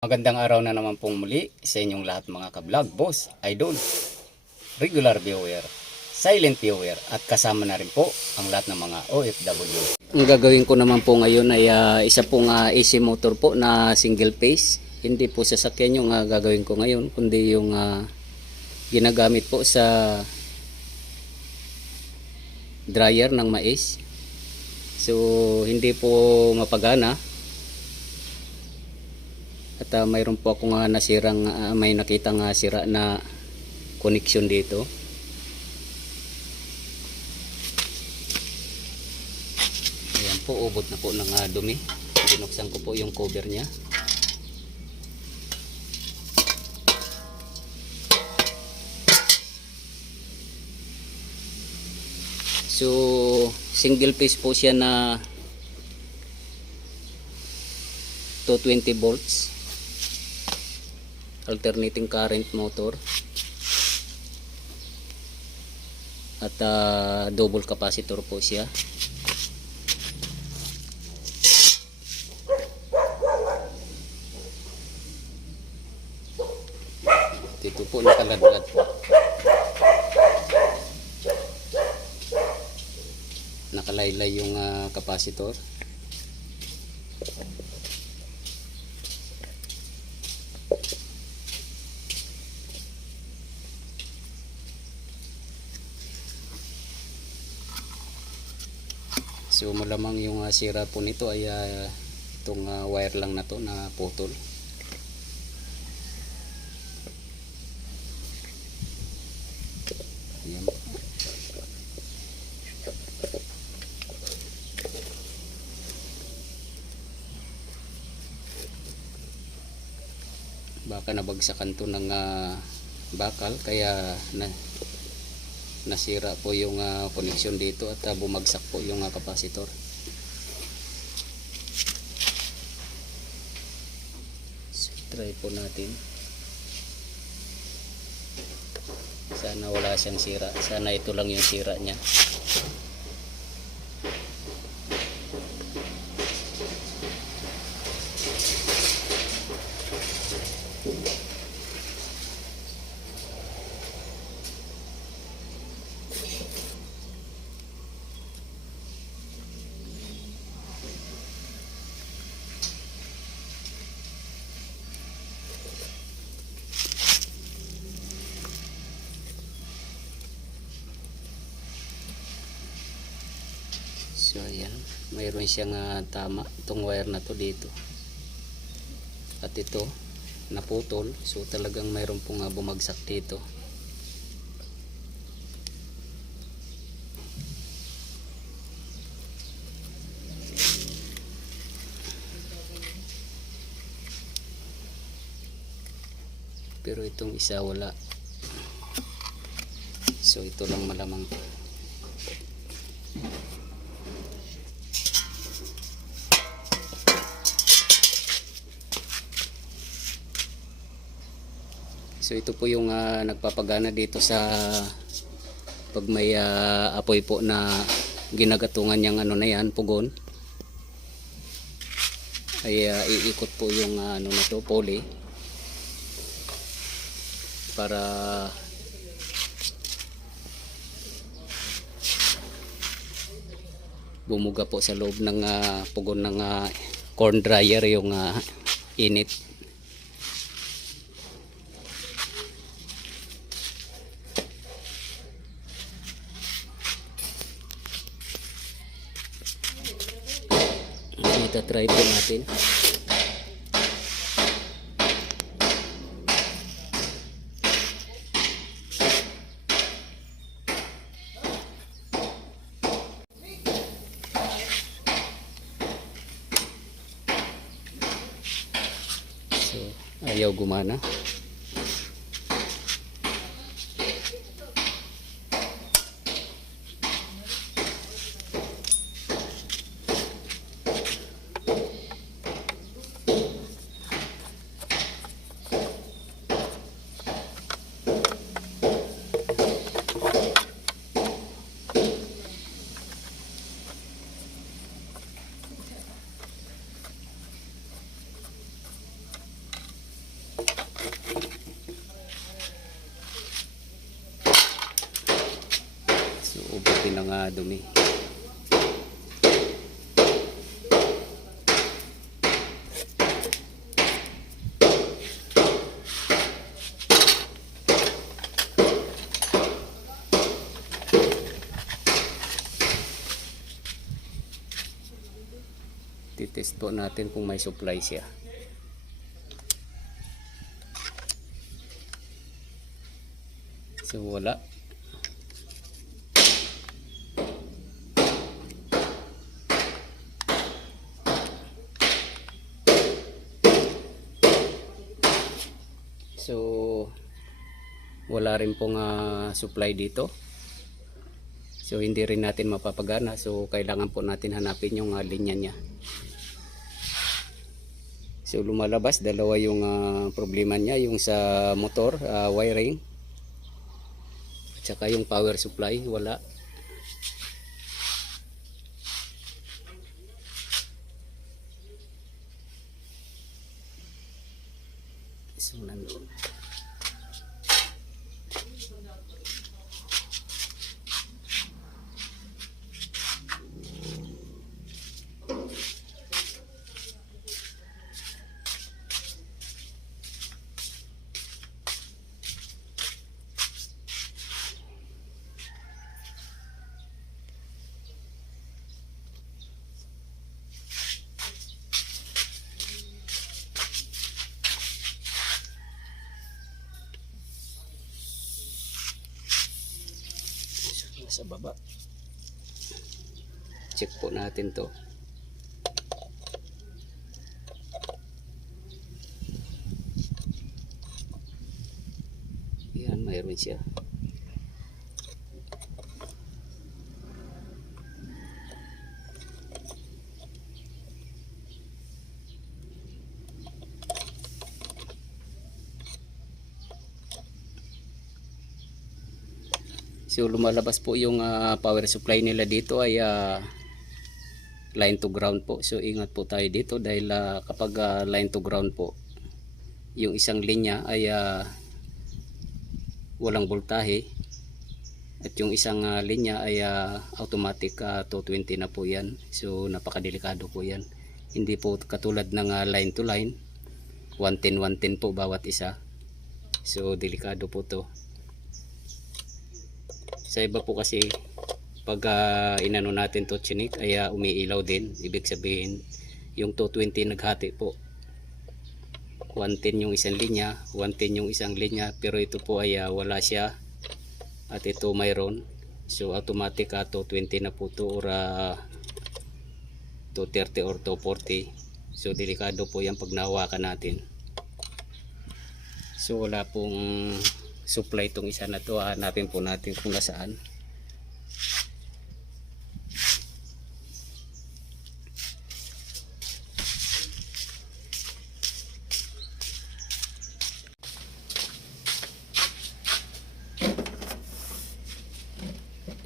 Magandang araw na naman pong muli sa inyong lahat mga ka-vlog, boss, idol, regular viewer, silent viewer at kasama na rin po ang lahat ng mga OFW. Ang gagawin ko naman po ngayon ay isa pong AC motor po na single phase. Hindi po sasakyan yung gagawin ko ngayon kundi yung ginagamit po sa dryer ng mais. So hindi po mapagana. At mayroon po akong nasirang may nakitang sira na connection dito. Ayan po, ubod na po ng dumi. Binuksan ko po yung cover niya. So single phase po siya na 220 volts alternating current motor at double capacitor po siya. Dito po nakaladlad po, nakalaylay yung capacitor. So malamang yung sira po nito ay itong wire lang na to na putol. Ayan. Baka nabagsakan to ng bakal kaya nasira po yung connection dito at bumagsak po yung capacitor. So, try po natin. Sana wala siyang sira. Sana ito lang yung sira niya. So ayan, mayroon siyang tama itong wire na to dito at ito naputol. So talagang mayroon pong bumagsak dito. Pero itong isa wala. So ito lang malamang. So ito po yung nagpapagana dito sa pag may apoy po na ginagatungan niyang ano na yan, pugon. Ay iikot po yung ano na to, pulley, para bumuga po sa loob ng pugon ng corn dryer yung init. Try po natin. So ayaw gumana. ng dumi. Titest po natin kung may supply siya. So wala. So wala rin pong supply dito. So hindi rin natin mapapagana. So kailangan po natin hanapin yung linya niya. So lumalabas dalawa yung problema niya, yung sa motor wiring at saka yung power supply wala. So nandun. Sa baba. Check po natin to. Yan, mayroon siya. So lumalabas po yung power supply nila dito ay line to ground po. So ingat po tayo dito dahil kapag line to ground po, yung isang linya ay walang voltahe at yung isang linya ay automatic 220 na po yan. So napakadelikado po yan. Hindi po katulad ng line to line, 110 110 po bawat isa. So delikado po to. Sa iba po kasi pag inano natin to chinik ay umiilaw din. Ibig sabihin yung 220 naghati po. 110 yung isang linya, 110 yung isang linya, pero ito po ay wala siya at ito mayroon. So automatic 220 na po to or 230 or 240. So delikado po yan pag nahawakan natin. So wala pong supply itong isa na to. Hanapin po natin kung nasaan.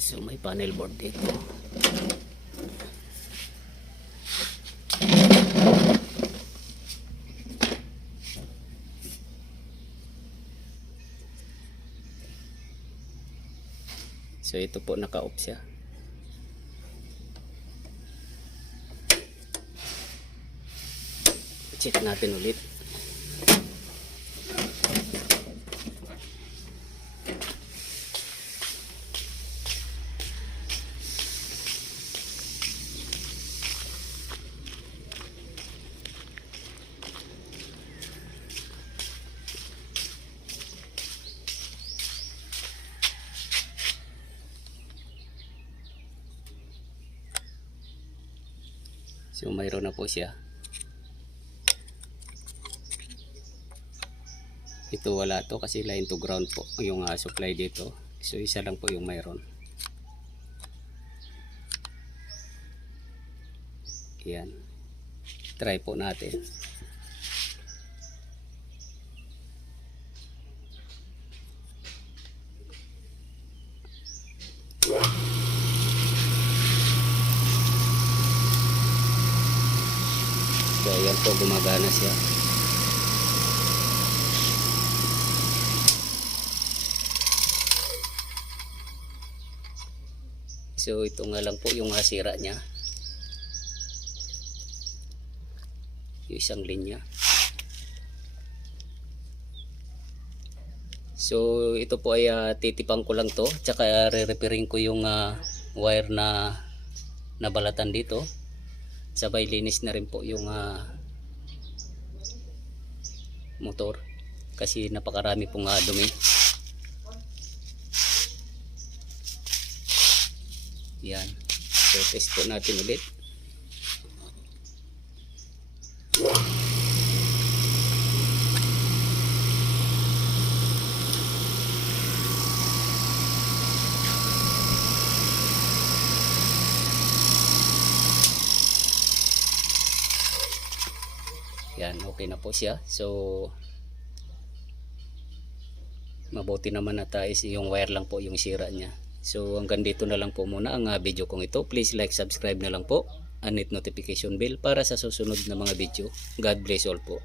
So may panel board dito. So ito po naka-off siya. Check natin ulit. So mayroon na po siya. Ito wala to kasi line to ground po yung supply dito. So isa lang po yung mayroon. Yan. Try po natin. So ayan po, gumagana siya. So ito nga lang po yung sira niya, yung isang linya. So ito po ay titipang ko lang to, tsaka re-repairing ko yung wire na nabalatan dito. Sabay linis na rin po yung motor kasi napakarami pong dumi. Yan, so test po natin ulit. Yan, okay na po siya. So mabuti naman na yung wire lang po yung sira niya. So hanggang dito na lang po muna ang video kong ito. Please like, subscribe na lang po, and hit notification bell para sa susunod na mga video. God bless all po.